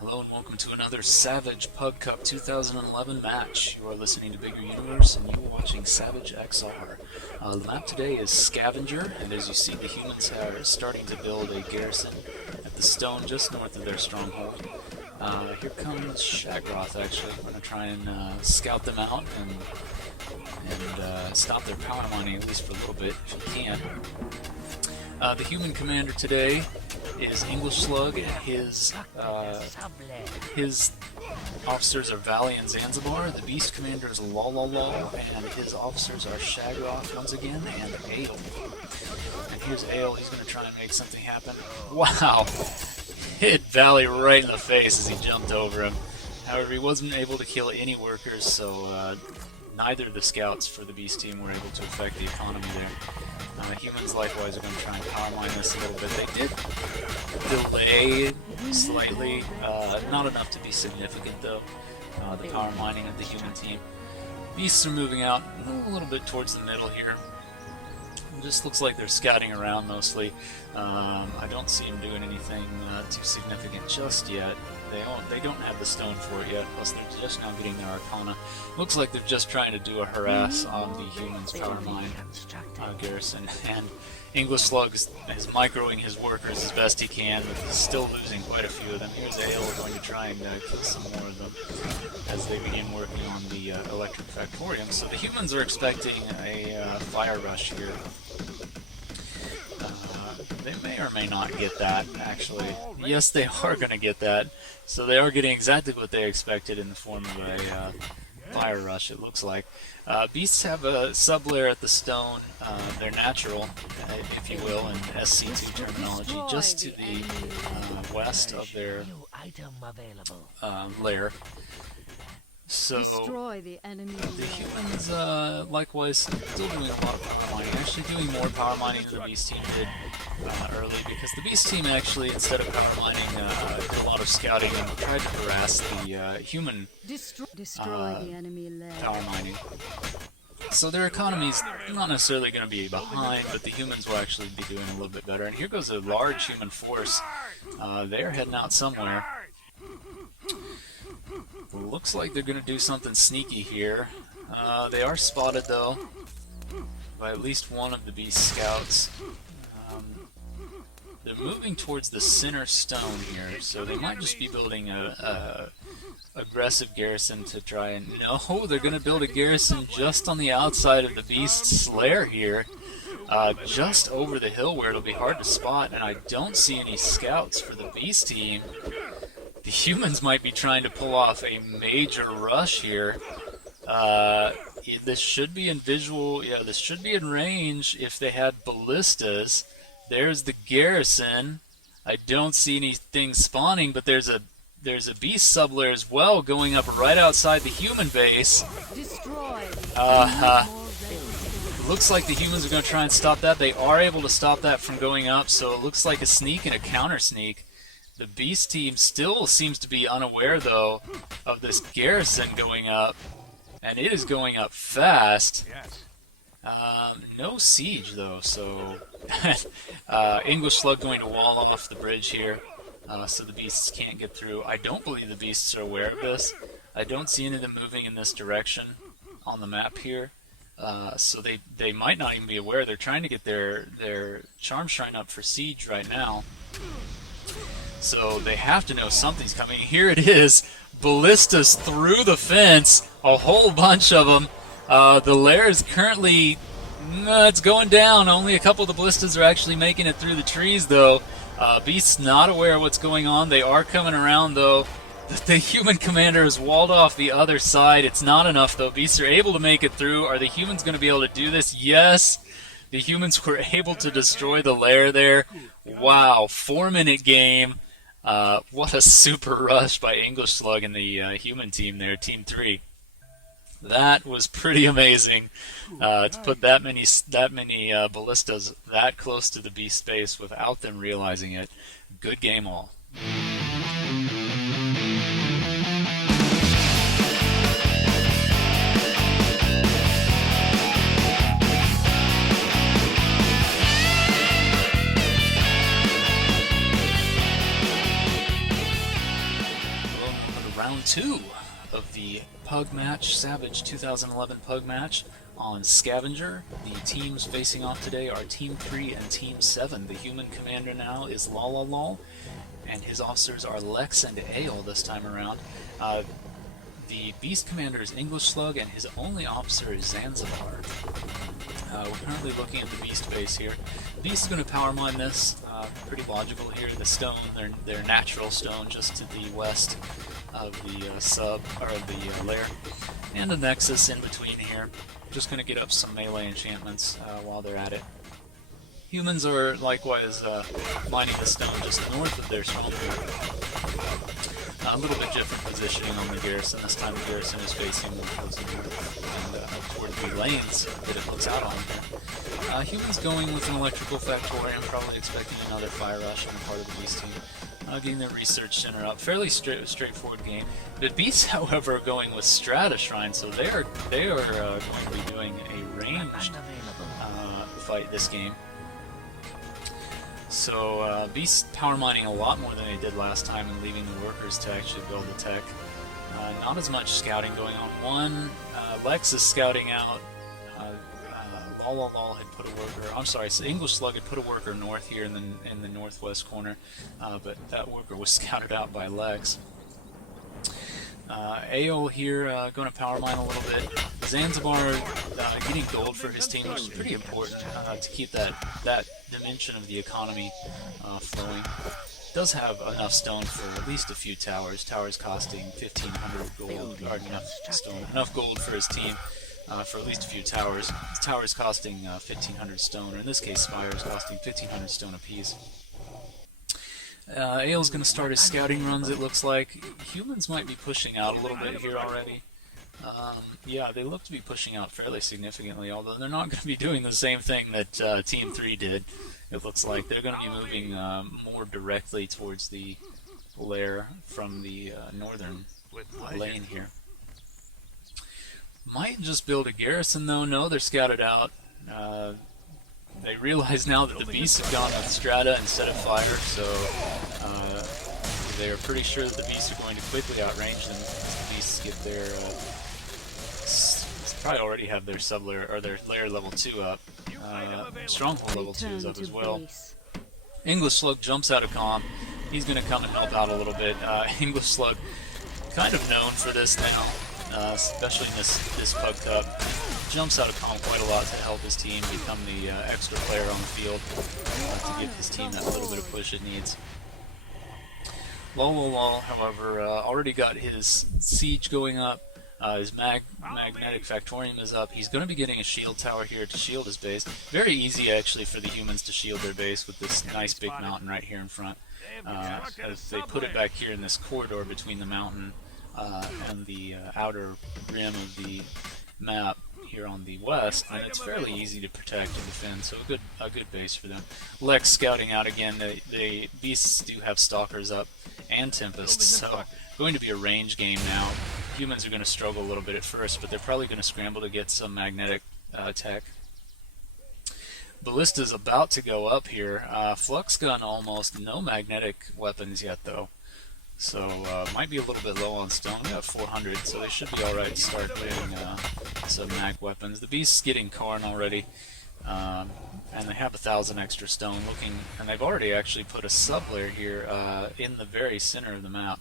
Hello and welcome to another Savage PUG Cup 2011 match. You are listening to Biggeruniverse and you are watching Savage XR. The map today is Scavenger, and as you see, the humans are starting to build a garrison at the stone just north of their stronghold. Here comes Shagroth, actually. We're going to try and scout them out and stop their power mining, at least for a little bit, if you can. The human commander today is EnglishSlug, and his officers are Valli and Yanzibar. The beast commander is lololol, and his officers are Shagroth once again, and Ale. And here's Ale, he's going to try and make something happen. Wow! Hit Valli right in the face as he jumped over him. However, he wasn't able to kill any workers, so neither of the scouts for the beast team were able to affect the economy there. Humans likewise are going to try and power mine this a little bit. They did delay slightly, not enough to be significant though, the power mining of the human team. Beasts are moving out a little bit towards the middle here. It just looks like they're scouting around mostly. I don't see them doing anything too significant just yet. They don't have the stone for it yet, plus they're just now getting their arcana. Looks like they're just trying to do a harass on the humans' power mine garrison, and EnglishSlug is microing his workers as best he can, but he's still losing quite a few of them. Here's Ale going to try and kill some more of them as they begin working on the electric factorium. So the humans are expecting a fire rush here. They may or may not get that, actually. Yes, they are going to get that. So they are getting exactly what they expected in the form of a fire rush, it looks like. Beasts have a sub-layer at the stone. They're natural, if you will, in SC2 terminology, just to the west of their lair. So the humans, likewise, still doing a lot of power mining. Actually doing more power mining than the beast team did early, because the beast team actually, instead of power mining, did a lot of scouting and tried to harass the human power mining. So their economy's not necessarily going to be behind, but the humans will actually be doing a little bit better. And here goes a large human force. They're heading out somewhere. Looks like they're going to do something sneaky here. They are spotted, though, by at least one of the beast scouts. They're moving towards the center stone here, so they might just be building a aggressive garrison to try and... No, they're going to build a garrison just on the outside of the beast's lair here, just over the hill where it'll be hard to spot, and I don't see any scouts for the beast team. The humans might be trying to pull off a major rush here. This should be in visual, yeah, this should be in range if they had ballistas. There's the garrison. I don't see anything spawning, but there's a beast sublayer as well going up right outside the human base. Looks like the humans are going to try and stop that. They are able to stop that from going up, so it looks like a sneak and a counter sneak. The beast team still seems to be unaware, though, of this garrison going up, and it is going up fast. No siege, though, so EnglishSlug going to wall off the bridge here, so the beasts can't get through. I don't believe the beasts are aware of this. I don't see any of them moving in this direction on the map here, so they might not even be aware. They're trying to get their charm shrine up for siege right now. So they have to know something's coming. Here it is, ballistas through the fence, a whole bunch of them. The lair is currently, it's going down. Only a couple of the ballistas are actually making it through the trees, though. Beast's not aware of what's going on. They are coming around, though. The human commander has walled off the other side. It's not enough, though. Beasts are able to make it through. Are the humans going to be able to do this? Yes. The humans were able to destroy the lair there. Wow, 4-minute game. What a super rush by EnglishSlug and the human team there, Team 3. That was pretty amazing to put that many ballistas that close to the beast base without them realizing it. Good game all. round 2 of the Pug match, Savage 2011 Pug match on Scavenger. The teams facing off today are Team 3 and Team 7. The human commander now is lololol, and his officers are LEXX and Ale this time around. The beast commander is EnglishSlug, and his only officer is Yanzibar. We're currently looking at the beast base here. The beast is going to power mine this. Pretty logical here. The stone, their natural stone, just to the west of the the lair, and a nexus in between here. Just going to get up some melee enchantments while they're at it. Humans are likewise mining the stone just north of their stronghold. A little bit different positioning on the garrison. This time the garrison is facing more towards the north and up toward the lanes that it looks out on here. Humans going with an electrical factorium, probably expecting another fire rush on the part of the beast team. Getting their research center up. Fairly straightforward game. The beasts, however, are going with Strata Shrine, so they are going to be doing a ranged fight this game. So beasts power mining a lot more than they did last time and leaving the workers to actually build the tech. Not as much scouting going on. LEXX is scouting out. lololol had put a worker. I'm sorry, so EnglishSlug had put a worker north here in the northwest corner, but that worker was scouted out by LEXX. Ale here going to power mine a little bit. Yanzibar getting gold for his team, which is pretty important to keep that dimension of the economy flowing. Does have enough stone for at least a few towers. Towers costing 1,500 gold, or enough gold for his team for at least a few towers. Towers costing 1,500 stone, or in this case spires costing 1,500 stone apiece. Ale's going to start his scouting runs, it looks like. Humans might be pushing out a little bit here already. Yeah, they look to be pushing out fairly significantly, although they're not going to be doing the same thing that Team 3 did. It looks like they're going to be moving more directly towards the lair from the northern lane here. Might just build a garrison though. No, they're scouted out. They realize now that the beasts have gone with strata instead of fire, so they are pretty sure that the beasts are going to quickly outrange them. The beasts get their probably already have their sub-lair or their lair level 2 up. Stronghold level 2 is up as well. EnglishSlug jumps out of comm. He's going to come and help out a little bit. EnglishSlug kind of known for this now, especially in this Pug Cup. Jumps out of comm quite a lot to help his team become the extra player on the field to give his team that little bit of push it needs. lololol, however, already got his siege going up. His magnetic factorium is up. He's going to be getting a shield tower here to shield his base. Very easy, actually, for the humans to shield their base with this nice big mountain right here in front. As they put it back here in this corridor between the mountain and the outer rim of the map here on the west, and it's fairly easy to protect and defend, so a good base for them. LEXX scouting out again. The beasts do have stalkers up and tempests, so going to be a range game now. Humans are going to struggle a little bit at first, but they're probably going to scramble to get some magnetic tech. Ballista's about to go up here. Flux gun almost no magnetic weapons yet though, so might be a little bit low on stone. They have 400, so they should be alright to start getting some mag weapons. The beast's getting Karn already, and they have 1,000 extra stone looking, and they've already actually put a sub-layer here in the very center of the map.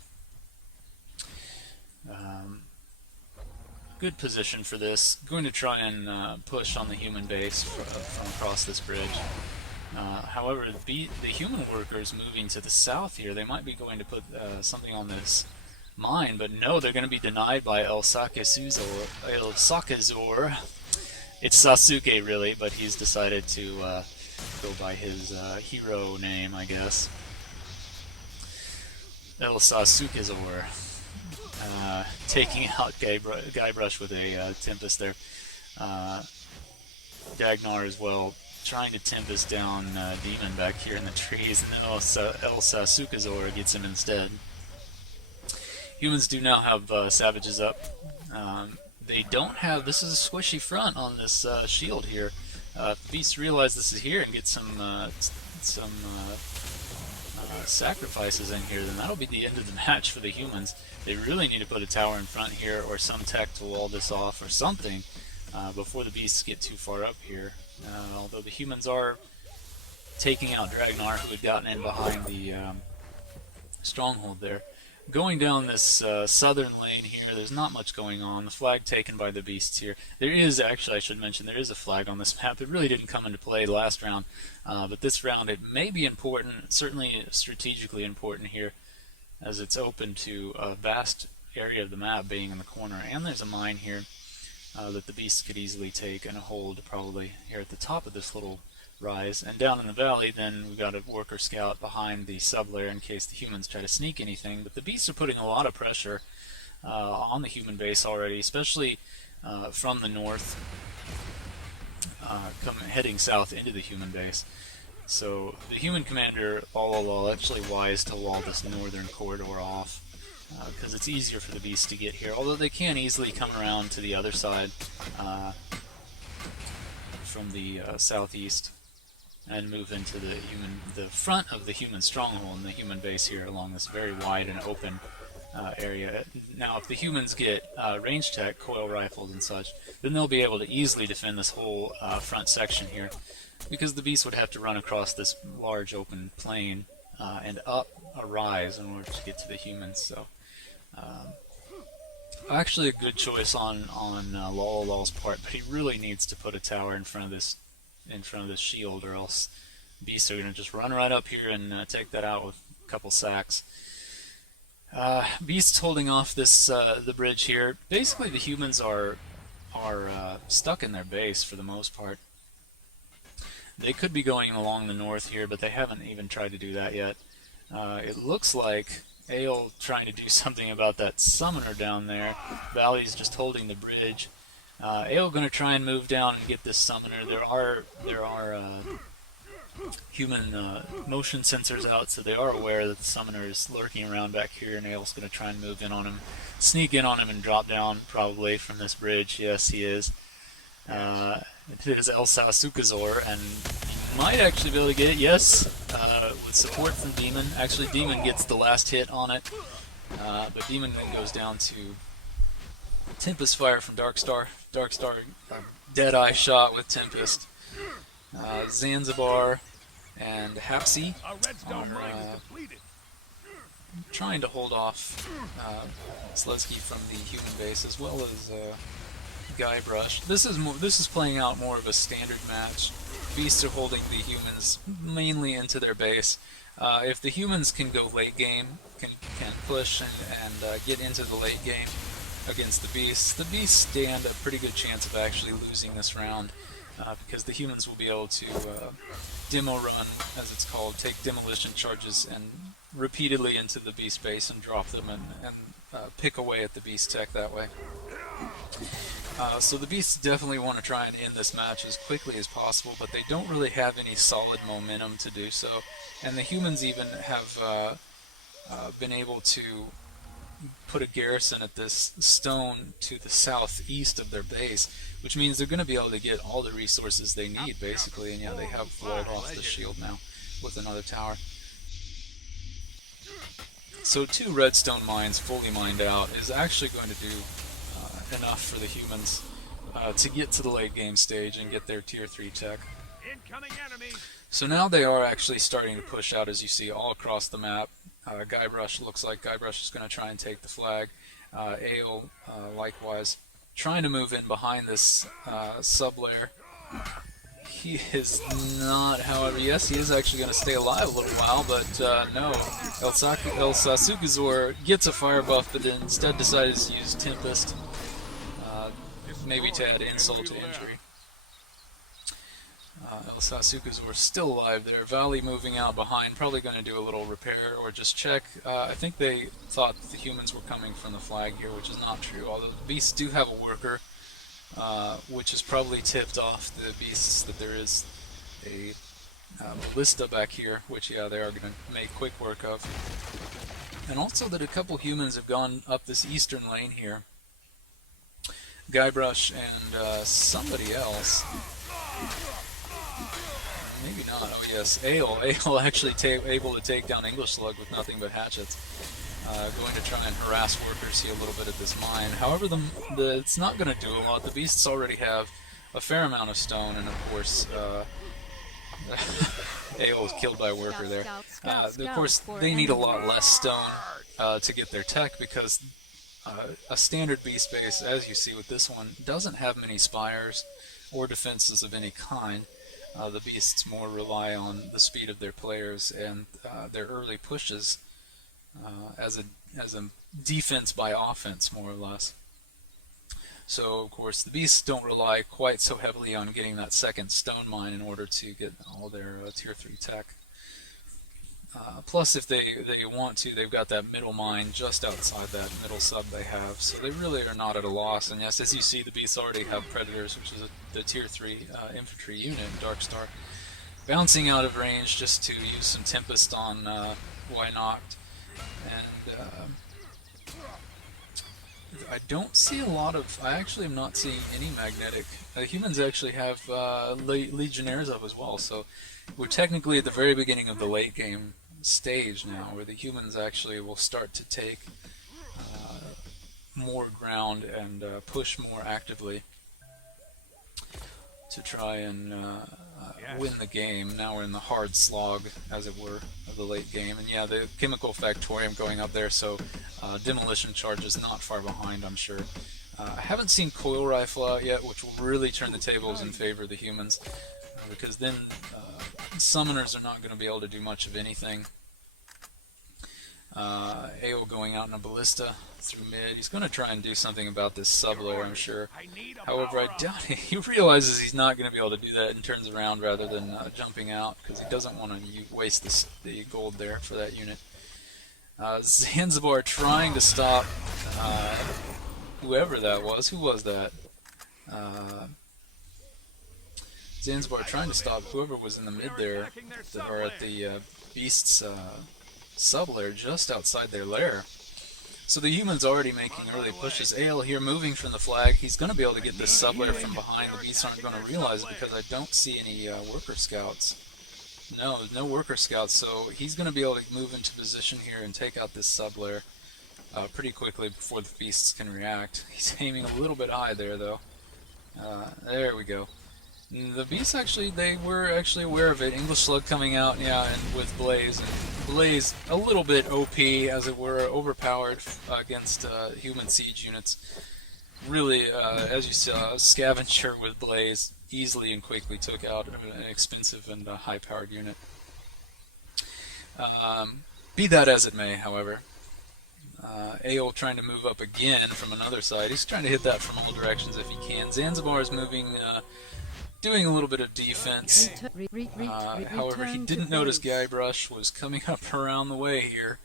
Good position for this. Going to try and push on the human base from across this bridge. However, the human workers moving to the south here, they might be going to put something on this mine, but no, they're going to be denied by El Sakazor. It's Sasuke, really, but he's decided to go by his hero name, I guess. El Sasukezor. Taking out Guybrush with a Tempest there. Dragnarr as well, trying to Tempest down Daemon back here in the trees, and El Sasukezor gets him instead. Humans do now have savages up. They don't have, this is a squishy front on this shield here. Beasts realize this is here and get some sacrifices in here, then that'll be the end of the match for the humans. They really need to put a tower in front here, or some tech to wall this off, or something, before the beasts get too far up here. Although the humans are taking out Dragnarr, who had gotten in behind the stronghold there. Going down this southern lane here, there's not much going on. The flag taken by the beasts here. There is, actually, I should mention, there is a flag on this map. It really didn't come into play last round, but this round it may be important, certainly strategically important here, as it's open to a vast area of the map being in the corner. And there's a mine here that the beasts could easily take and hold probably here at the top of this little rise. And down in the valley, then we've got a worker scout behind the sub-layer in case the humans try to sneak anything. But the beasts are putting a lot of pressure on the human base already, especially from the north, heading south into the human base. So the human commander, lololol, actually wise to wall this northern corridor off, because it's easier for the beasts to get here, although they can easily come around to the other side from the southeast and move into the front of the human stronghold and the human base here along this very wide and open area. Now, if the humans get range tech, coil rifles and such, then they'll be able to easily defend this whole front section here, because the beast would have to run across this large open plain and up a rise in order to get to the humans. So, actually, a good choice on lololol's part, but he really needs to put a tower in front of this shield, or else beasts are going to just run right up here and take that out with a couple sacks. Beasts holding off this the bridge here. Basically, the humans are stuck in their base for the most part. They could be going along the north here, but they haven't even tried to do that yet. It looks like Ale trying to do something about that summoner down there. Valli's just holding the bridge. Ale going to try and move down and get this summoner. There are human motion sensors out, so they are aware that the summoner is lurking around back here, and Ale's going to try and move in on him, sneak in on him, and drop down probably from this bridge. Yes, he is. It is El Sasukazor, and he might actually be able to get it. Yes, with support from Daemon. Actually, Daemon gets the last hit on it, but Daemon then goes down to Tempest Fire from DarkStar. DarkStar, Deadeye shot with Tempest. Yanzibar and happsi are trying to hold off Slezki from the human base, as well as Guybrush. This is playing out more of a standard match. Beasts are holding the humans mainly into their base. If the humans can go late game, can push and get into the late game against the beasts stand a pretty good chance of actually losing this round, because the humans will be able to demo run, as it's called, take demolition charges and repeatedly into the beast base and drop them and pick away at the beast tech that way. So the beasts definitely want to try and end this match as quickly as possible, but they don't really have any solid momentum to do so. And the humans even have been able to put a garrison at this stone to the southeast of their base, which means they're going to be able to get all the resources they need, basically. And yeah, they have walled off the shield now with another tower. So 2 redstone mines fully mined out is actually going to do enough for the humans to get to the late game stage and get their tier 3 tech. So now they are actually starting to push out, as you see, all across the map. Guybrush, looks like Guybrush is going to try and take the flag. Ale, likewise, trying to move in behind this sub-layer. He is not, however, yes, he is actually going to stay alive a little while, but no. El Sasukazor gets a fire buff, but then instead decides to use Tempest, maybe to add insult to injury. El Sasukazor still alive there. Valli moving out behind, probably going to do a little repair or just check. I think they thought that the humans were coming from the flag here, which is not true, although the beasts do have a worker, which has probably tipped off the beasts that there is a ballista back here, which, yeah, they are going to make quick work of. And also that a couple humans have gone up this eastern lane here. Guybrush and somebody else. maybe not. Oh yes, Ale actually able to take down EnglishSlug with nothing but hatchets. Going to try and harass workers here a little bit at this mine. However, it's not going to do a lot. The beasts already have a fair amount of stone, and of course, Ale was killed by a worker there. Of course, they need a lot less stone to get their tech, because a standard beast base, as you see with this one, doesn't have many spires or defenses of any kind. The beasts more rely on the speed of their players and their early pushes as a defense by offense, more or less. So, of course, the beasts don't rely quite so heavily on getting that second stone mine in order to get all their tier 3 tech. Plus, if they want to, they've got that middle mine just outside that middle sub they have, so they really are not at a loss. And yes, as you see, the beasts already have Predators, which is the tier 3 infantry unit, DarkStar, bouncing out of range just to use some Tempest on Why Not. And I don't see a lot of... I actually am not seeing any magnetic. Humans actually have Legionnaires up as well, so we're technically at the very beginning of the late game stage now, where the humans actually will start to take more ground and push more actively to try and win the game. Now we're in the hard slog, as it were, of the late game. And yeah, the chemical factorium going up there, so demolition charge is not far behind, I'm sure. I haven't seen coil rifle out yet, which will really turn the tables in favor of the humans, because then summoners are not going to be able to do much of anything. AO going out in a ballista through mid. He's going to try and do something about this sub layer, I'm sure. However, I doubt it. He realizes he's not going to be able to do that and turns around rather than jumping out, because he doesn't want to waste the gold there for that unit. Yanzibar trying to stop whoever that was. Who was that? Yanzibar trying to stop whoever was in the mid there, or at the beast's sub lair just outside their lair. So the human's already making early pushes. Ale here moving from the flag. He's going to be able to get this sub lair from behind. The beasts aren't going to realize it because I don't see any worker scouts. No worker scouts, so he's going to be able to move into position here and take out this sub lair pretty quickly before the beasts can react. He's aiming a little bit high there, though. There we go. The beasts actually, they were actually aware of it. EnglishSlug coming out, yeah, and with Blaze. And Blaze, a little bit OP, as it were, overpowered against human siege units. Really, as you saw, Scavenger with Blaze easily and quickly took out an expensive and high-powered unit. Be that as it may, however, AO trying to move up again from another side. He's trying to hit that from all directions if he can. Zanzibar is moving... doing a little bit of defense. Hahowever, he didn't notice Guybrush was coming up around the way here,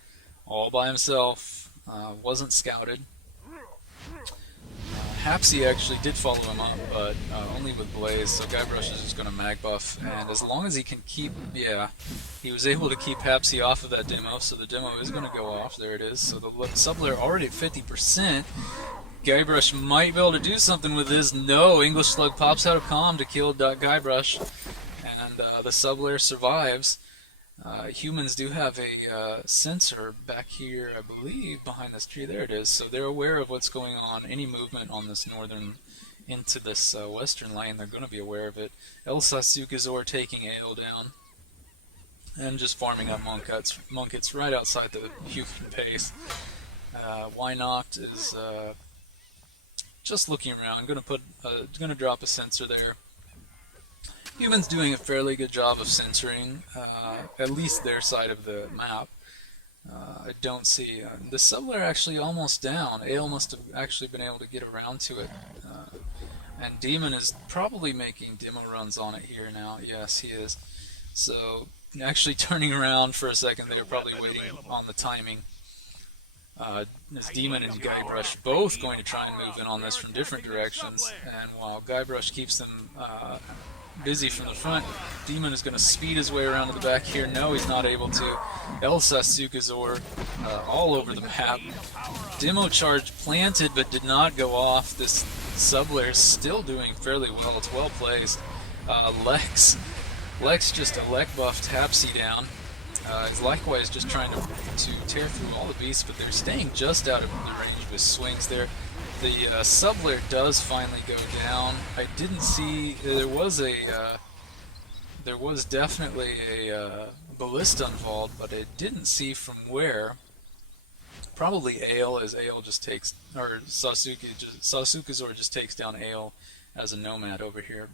all by himself. Wasn't scouted. Happsi actually did follow him up, but only with Blaze, so Guybrush is just going to mag buff, and as long as he can keep, yeah, he was able to keep Happsi off of that demo, so the demo is going to go off. There it is. So the sub layer already at 50%. Guybrush might be able to do something with this. No, EnglishSlug pops out of comm to kill Guybrush, and the sub-layer survives. Humans do have a sensor back here, I believe, behind this tree. There it is. So they're aware of what's going on. Any movement on this northern into this western lane, they're going to be aware of it. El Sasukazor taking Ale down and just farming up Monk-Hits right outside the human pace. Why Not is... just looking around. Going to drop a sensor there. Humans doing a fairly good job of censoring at least their side of the map. I don't see the sub-layer actually almost down. Ale must have actually been able to get around to it, and Daemon is probably making demo runs on it here now. Yes, he is. So actually turning around for a second, they were probably waiting on the timing. As Daemon and Guybrush both going to try and move in on this from different directions, and while Guybrush keeps them busy from the front, Daemon is going to speed his way around to the back here. No, he's not able to. El Sasukazor all over the map. Demo charge planted but did not go off. This sub layer is still doing fairly well. It's well placed. LEXX LEXX just elect buffed happsi down. Is likewise just trying to tear through all the beasts, but they're staying just out of the range with swings there. The sub-lair does finally go down. I didn't see, there was definitely a ballista involved, but I didn't see from where. Probably Ale, as Ale just takes, or Sasukazor just takes down Ale as a nomad over here.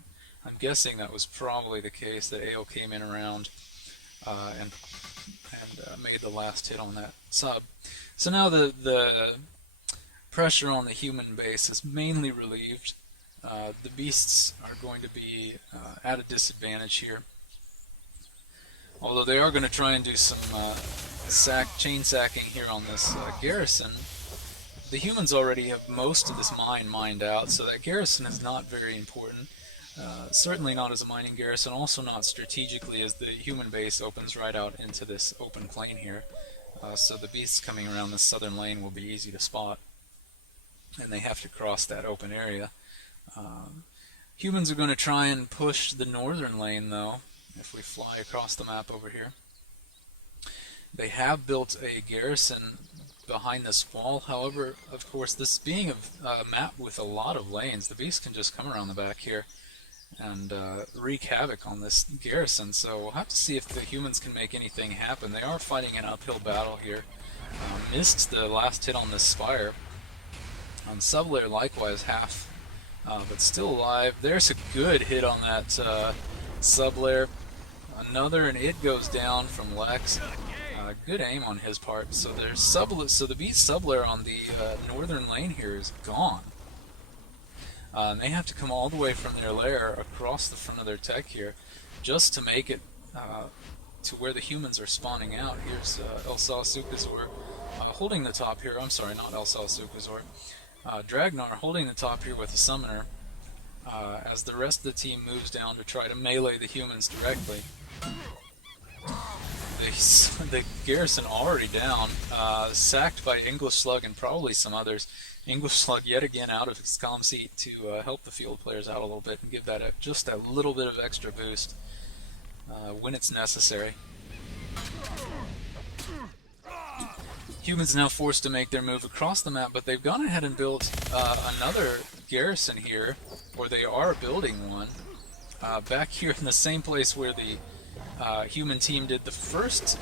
I'm guessing that was probably the case, that Ale came in around and made the last hit on that sub. So now the pressure on the human base is mainly relieved. The beasts are going to be at a disadvantage here. Although they are going to try and do some chain sacking here on this garrison. The humans already have most of this mine mined out, so that garrison is not very important. Certainly not as a mining garrison, also not strategically, as the human base opens right out into this open plain here. So the beasts coming around the southern lane will be easy to spot, and they have to cross that open area. Humans are going to try and push the northern lane, though, if we fly across the map over here. They have built a garrison behind this wall. However, of course, this being a map with a lot of lanes, the beasts can just come around the back here and wreak havoc on this garrison. So we'll have to see if the humans can make anything happen. They are fighting an uphill battle here. Missed the last hit on this spire. On sub-lair, likewise, half, but still alive. There's a good hit on that sub-lair. Another, and it goes down from LEXX. Good aim on his part. So there's so the beast sub-lair on the northern lane here is gone. They have to come all the way from their lair across the front of their tech here just to make it to where the humans are spawning out. Here's Sukazor holding the top here. I'm sorry, not Sukazor. Dragnarr holding the top here with a summoner as the rest of the team moves down to try to melee the humans directly. The garrison already down, sacked by EnglishSlug and probably some others. EnglishSlug yet again out of his comm seat to help the field players out a little bit and give that just a little bit of extra boost when it's necessary. Humans now forced to make their move across the map, but they've gone ahead and built another garrison here, or they are building one, back here in the same place where the human team did the first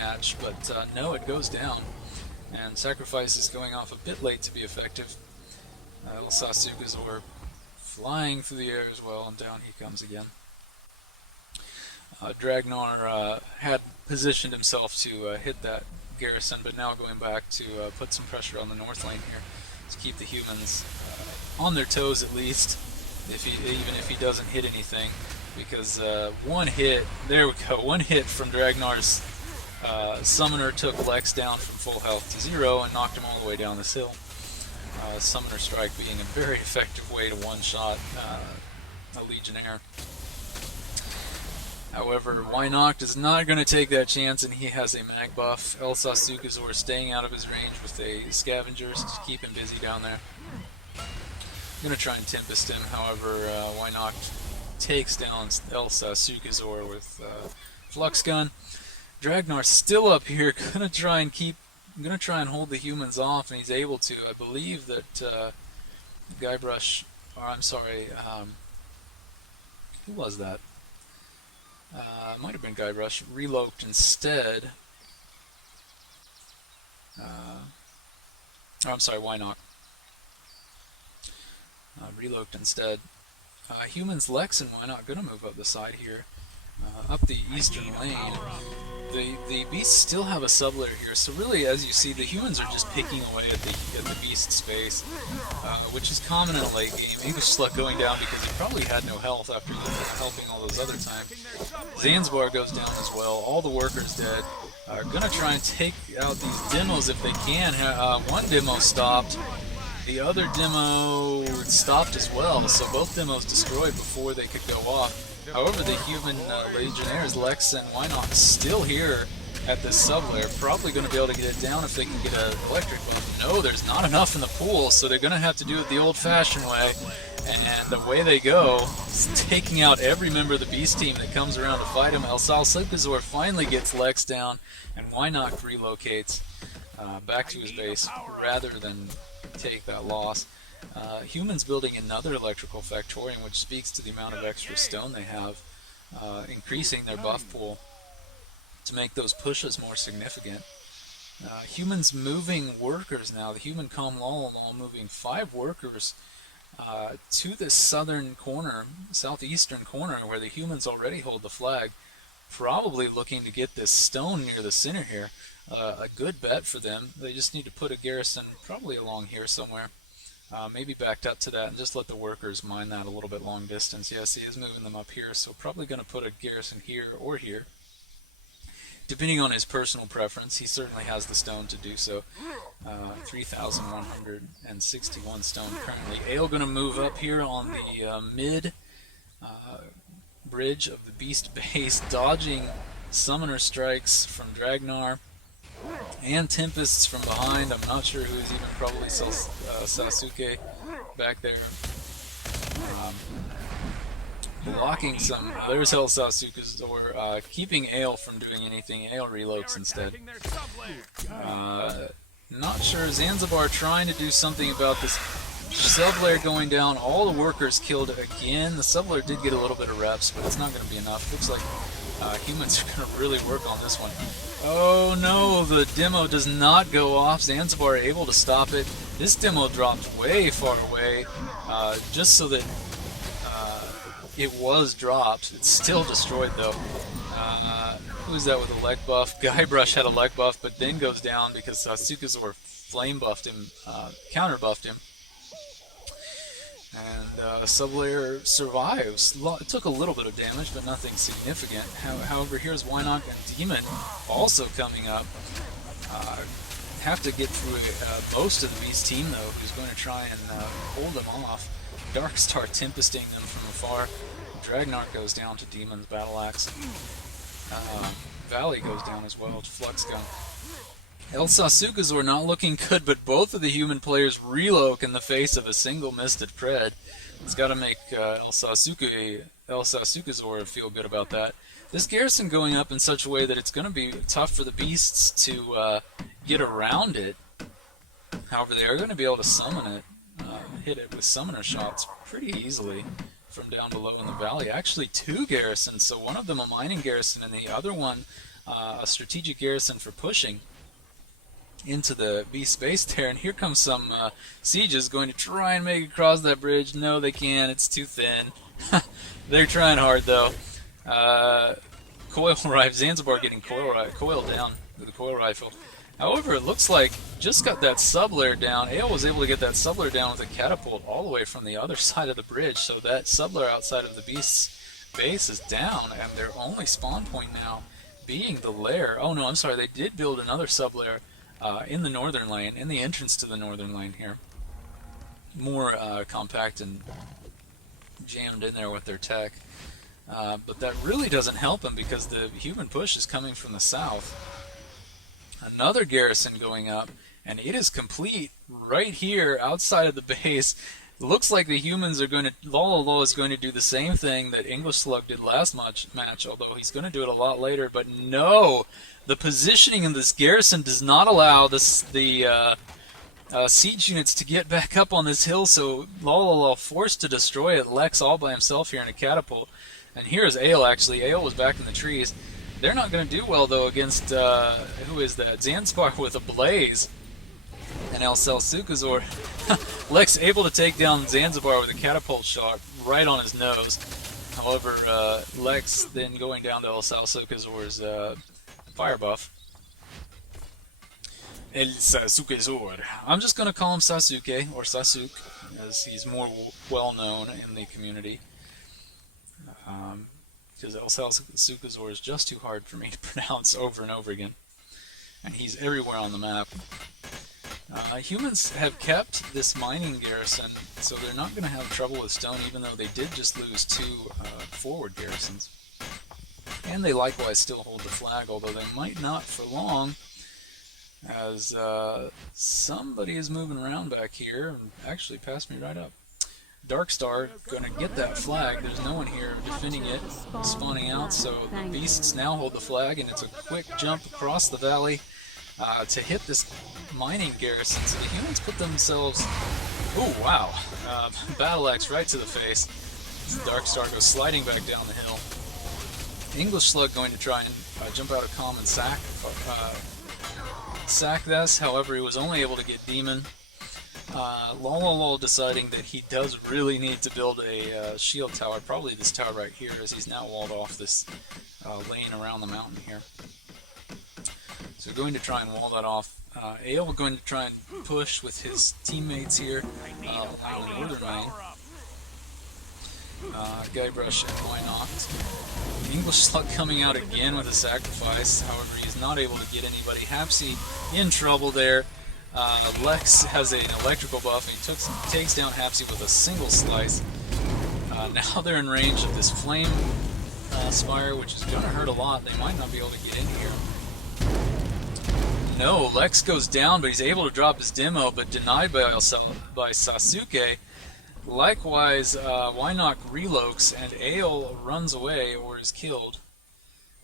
match, but no, it goes down, and sacrifice is going off a bit late to be effective. Sukazor flying through the air as well, and down he comes again. Dragnarr had positioned himself to hit that garrison, but now going back to put some pressure on the north lane here to keep the humans on their toes at least, even if he doesn't hit anything, because one hit, there we go, one hit from Dragnar's summoner took LEXX down from full health to 0 and knocked him all the way down this hill. Summoner strike being a very effective way to one-shot a legionnaire. However, Wynocht is not going to take that chance, and he has a mag buff. Sukazor staying out of his range with a scavenger to keep him busy down there. I'm going to try and Tempest him, however, Wynocht takes down Sukazor with Flux Gun. Dragnarr still up here, going to try and hold the humans off, and he's able to. I believe that Guybrush, or I'm sorry, who was that? Might have been Guybrush, reloped instead. I'm sorry, Wynocht. Reloped instead. Humans, LEXX and Wynocht going to move up the side here, up the eastern lane. The beasts still have a sub-lair here, so really, as you see, the humans are just picking away at the beast space, which is common in a late game. EnglishSlug going down because he probably had no health after helping all those other times. Yanzibar goes down as well. All the workers dead. Gonna try and take out these demos if they can. One demo stopped. The other demo stopped as well, so both demos destroyed before they could go off. However, the human legionnaires, LEXX and Wynocht, still here at this sub-lair, probably going to be able to get it down if they can get an electric bomb. No, there's not enough in the pool, so they're going to have to do it the old-fashioned way And away they go, taking out every member of the Beast team that comes around to fight him. Elsasukazor finally gets LEXX down, and Wynock relocates back to his base rather than take that loss. Humans building another electrical factorium, which speaks to the amount of extra stone they have, increasing their buff pool to make those pushes more significant. Humans moving workers now, the human lololol moving 5 workers to this southern corner, southeastern corner, where the humans already hold the flag, probably looking to get this stone near the center here. A good bet for them. They just need to put a garrison probably along here somewhere, maybe backed up to that, and just let the workers mine that a little bit long distance. Yes, he is moving them up here, so probably going to put a garrison here or here. Depending on his personal preference, he certainly has the stone to do so. 3,161 stone currently. Ale going to move up here on the mid bridge of the Beast base, dodging summoner strikes from Dragnarr and tempests from behind. I'm not sure who is even, probably Sasuke back there. Blocking some. There's Elsasukazor, keeping Ale from doing anything. Ale reloads instead. Not sure. Yanzibar trying to do something about this sublayer going down. All the workers killed again. The sublayer did get a little bit of reps, but it's not going to be enough. Looks like humans are going to really work on this one. Oh no, the demo does not go off. Yanzibar able to stop it. This demo dropped way far away, just so that it was dropped. It's still destroyed though. Who's that with a leg buff? Guybrush had a leg buff, but then goes down because Sukazor flame buffed him, counter buffed him. And sublayer survives. It took a little bit of damage, but nothing significant. However, here's Wynock and Daemon also coming up. Have to get through most of the Beast team though, who's going to try and hold them off. DarkStar tempesting them from afar. Dragnarr goes down to Daemon's battle axe. Valli goes down as well to Flux gun. Elsasukazor not looking good, but both of the human players reloc in the face of a single misted pred. It's got to make Elsasukazor feel good about that. This garrison going up in such a way that it's going to be tough for the beasts to get around it. However, they are going to be able to summon it, hit it with summoner shots pretty easily from down below in the valley. Actually, 2 garrisons, so one of them a mining garrison and the other one a strategic garrison for pushing into the beast space there. And here comes some sieges going to try and make it across that bridge. No, they can't. It's too thin. They're trying hard though. Coil rifle. Yanzibar getting coil down with the coil rifle. However, it looks like just got that sublayer down. Ale was able to get that sublayer down with a catapult all the way from the other side of the bridge. So that sublayer outside of the beast's base is down, and their only spawn point now being the lair. Oh no, I'm sorry. They did build another sublayer in the northern lane, in the entrance to the northern lane here. More compact and jammed in there with their tech. But that really doesn't help them because the human push is coming from the south. Another garrison going up, and it is complete right here outside of the base. It looks like the humans are going to... lololol is going to do the same thing that EnglishSlug did last match, although he's going to do it a lot later. But no! The positioning of this garrison does not allow the siege units to get back up on this hill, so lololol forced to destroy it. LEXX all by himself here in a catapult. And here's Ale, actually. Ale was back in the trees. They're not going to do well, though, against, who is that? Yanzibar with a blaze. And Elsasukazor. LEXX able to take down Yanzibar with a catapult shot right on his nose. However, LEXX then going down to Elsasukazor's fire buff. Elsasukazor. I'm just going to call him Sasuke, or Sasuke, as he's more well known in the community. Because Elsasukazor is just too hard for me to pronounce over and over again. And he's everywhere on the map. Humans have kept this mining garrison, so they're not going to have trouble with stone, even though they did just lose 2 forward garrisons. And they likewise still hold the flag, although they might not for long, as somebody is moving around back here and actually passed me right up. DarkStar going to get that flag. There's no one here defending it, spawning out, so the beasts now hold the flag, and it's a quick jump across the valley to hit this mining garrison. So the humans put themselves... Oh, wow. Battle axe right to the face. DarkStar goes sliding back down the hill. EnglishSlug going to try and jump out of calm and sack this. However, he was only able to get Daemon. Lololol deciding that he does really need to build a shield tower, probably this tower right here, as he's now walled off this lane around the mountain here. So going to try and wall that off. Ale going to try and push with his teammates here along the northern lane. Guybrush and Wynocked. EnglishSlug coming out again with a sacrifice, however he's not able to get anybody. happsi in trouble there. LEXX has an electrical buff and he takes down happsi with a single slice. Now they're in range of this flame spire, which is going to hurt a lot. They might not be able to get in here. No, LEXX goes down, but he's able to drop his demo, but denied by Sasuke. Likewise, Wynock relokes, and Ale runs away or is killed.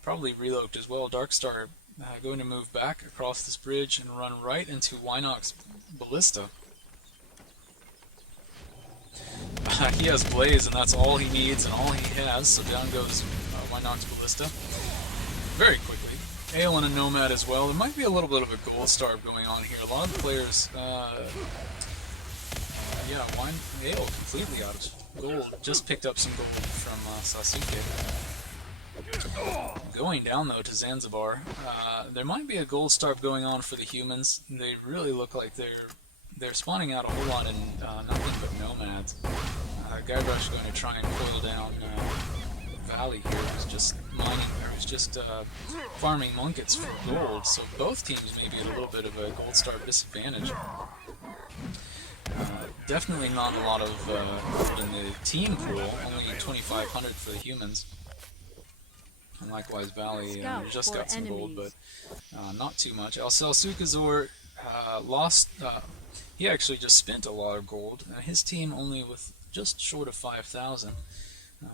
Probably reloked as well. DarkStar going to move back across this bridge and run right into Wynock's ballista. He has Blaze, and that's all he needs and all he has, so down goes Wynock's ballista. Very quickly. Ale and a Nomad as well. There might be a little bit of a gold starve going on here. A lot of the players, Ale completely out of gold. Just picked up some gold from Sasuke. Going down though to Yanzibar. There might be a gold starve going on for the humans. They really look like they're spawning out a whole lot in nothing but nomads. Guybrush going to try and coil down Valli here, who's just mining, or who's just farming munkets for gold. So both teams may be at a little bit of a gold starve disadvantage. Definitely not a lot of gold in the team pool, only 2,500 for the humans. And likewise, Valli just got some gold, but not too much. Sukazor lost. He actually just spent a lot of gold. His team only with just short of 5,000.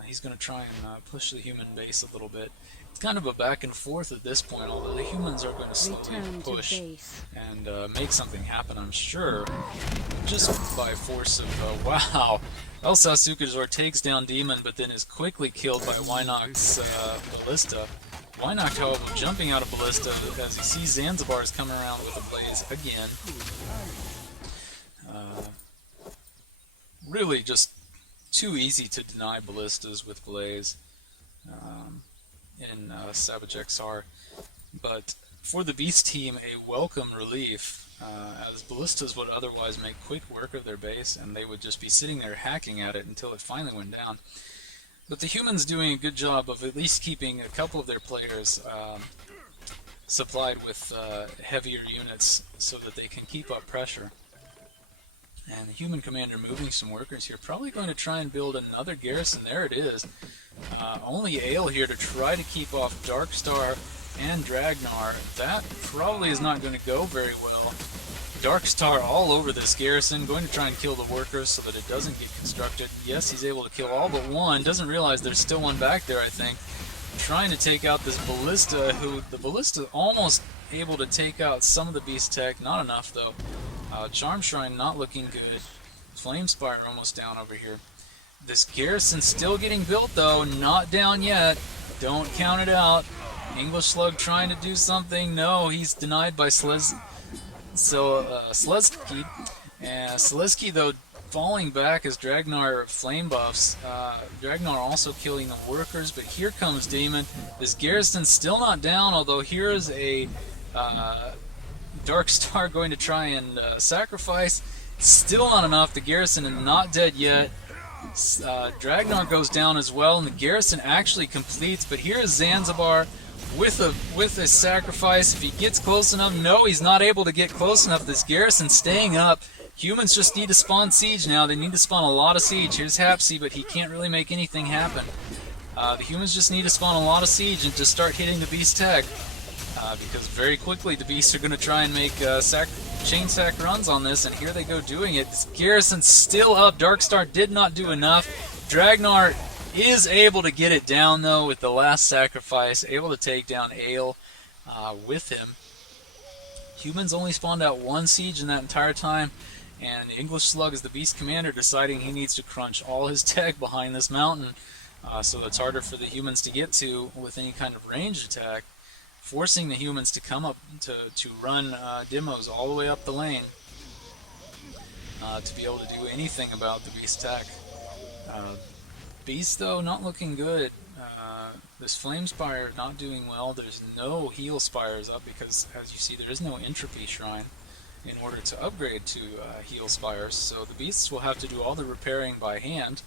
He's going to try and push the human base a little bit. It's kind of a back and forth at this point, although the humans are going to slowly push and make something happen, I'm sure, just by force of, wow. Sukazor takes down Daemon, but then is quickly killed by Wynock's ballista. Wynock, however, jumping out of ballista as he sees Yanzibar is coming around with a blaze again. Really just too easy to deny ballistas with blaze in Savage XR, but for the Beast team, a welcome relief, as ballistas would otherwise make quick work of their base, and they would just be sitting there hacking at it until it finally went down. But the humans doing a good job of at least keeping a couple of their players supplied with heavier units so that they can keep up pressure. And the human commander moving some workers here, probably going to try and build another garrison. There it is. Only Ale here to try to keep off DarkStar and Dragnarr. That probably is not going to go very well. DarkStar all over this garrison, going to try and kill the workers so that it doesn't get constructed. Yes, he's able to kill all but one. Doesn't realize there's still one back there, I think. Trying to take out this ballista, who the ballista almost able to take out some of the beast tech. Not enough, though. Charm Shrine not looking good. Flame Spire almost down over here. This garrison still getting built though, not down yet. Don't count it out. EnglishSlug trying to do something. No, he's denied by Slezki. And Slezki though falling back as Dragnarr flame buffs. Dragnarr also killing the workers, but here comes Daemon. This garrison's still not down, although here is a DarkStar going to try and sacrifice. Still not enough. The garrison is not dead yet. Dragnarr goes down as well, and the garrison actually completes. But here is Yanzibar with a sacrifice. If he gets close enough, no, he's not able to get close enough. This garrison staying up. Humans just need to spawn siege now. They need to spawn a lot of siege. Here's happsi, but he can't really make anything happen. The humans just need to spawn a lot of siege and just start hitting the beast tech. because very quickly the beasts are going to try and make chain sack runs on this, and here they go doing it. This garrison's still up. DarkStar did not do enough. Dragnarr is able to get it down, though, with the last sacrifice, able to take down Ale with him. Humans only spawned out one siege in that entire time, and EnglishSlug is the beast commander, deciding he needs to crunch all his tech behind this mountain, so it's harder for the humans to get to with any kind of ranged attack, forcing the humans to come up to run demos all the way up the lane to be able to do anything about the beast attack. Beast, though, not looking good. This Flame Spire not doing well. There's no heal spires up because, as you see, there is no entropy shrine in order to upgrade to heal spires, so the beasts will have to do all the repairing by hand.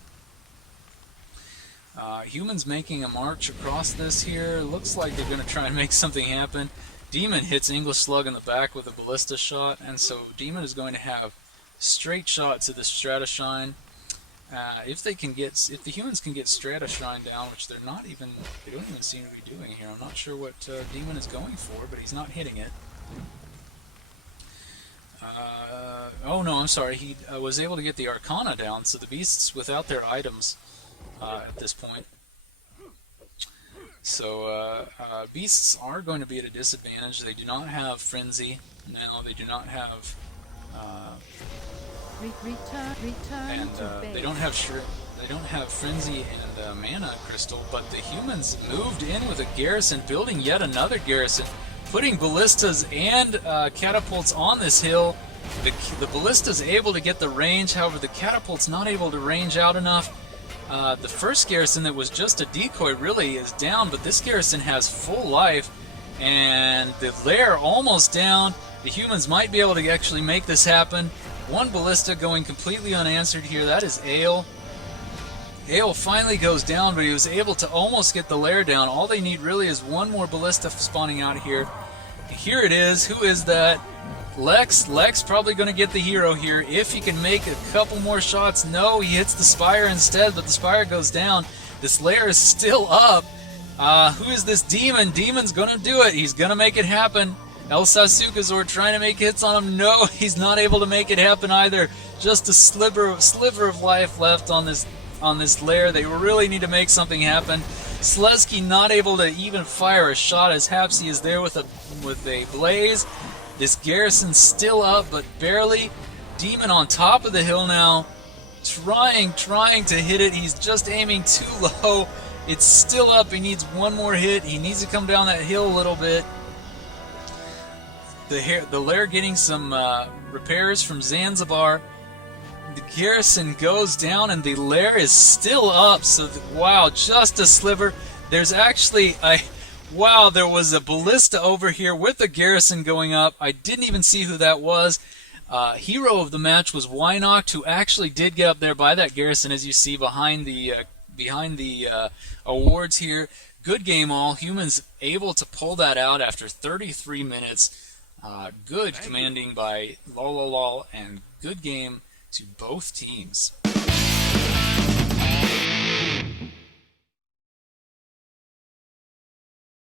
Humans making a march across this here. Looks like they're going to try and make something happen. Demon hits EnglishSlug in the back with a ballista shot, and so Demon is going to have straight shot to the Strata Shrine. If the humans can get Strata Shrine down, which they don't even seem to be doing here. I'm not sure what Demon is going for, but he's not hitting it. Oh no, I'm sorry. He was able to get the Arcana down, so the beasts without their items at this point. So beasts are going to be at a disadvantage. They do not have Frenzy now. They do not have they don't have Frenzy and Mana Crystal, but the humans moved in with a garrison, building yet another garrison, putting ballistas and catapults on this hill. The ballista's able to get the range, however the catapult's not able to range out enough. The first garrison that was just a decoy really is down, but this garrison has full life, and the lair almost down. The humans might be able to actually make this happen. One ballista going completely unanswered here. That is Ale. Ale finally goes down, but he was able to almost get the lair down. All they need really is one more ballista spawning out here. Here it is. Who is that? LEXX. LEXX probably going to get the hero here if he can make a couple more shots. No, he hits the Spire instead, but the Spire goes down. This lair is still up. Who is this Demon? Demon's going to do it. He's going to make it happen. El Sasukazor trying to make hits on him. No, he's not able to make it happen either. Just a sliver of life left on this lair. They really need to make something happen. Slezki not able to even fire a shot as happsi is there with a blaze. This garrison's still up, but barely. Demon on top of the hill now, trying to hit it. He's just aiming too low. It's still up. He needs one more hit. He needs to come down that hill a little bit. The lair getting some repairs from Yanzibar. The garrison goes down, and the lair is still up. So, wow, just a sliver. There's actually wow, there was a ballista over here with the garrison going up. I didn't even see who that was. Hero of the match was Wynock, who actually did get up there by that garrison, as you see behind the awards here. Good game all. Humans able to pull that out after 33 minutes. Good commanding by lololol, and good game to both teams.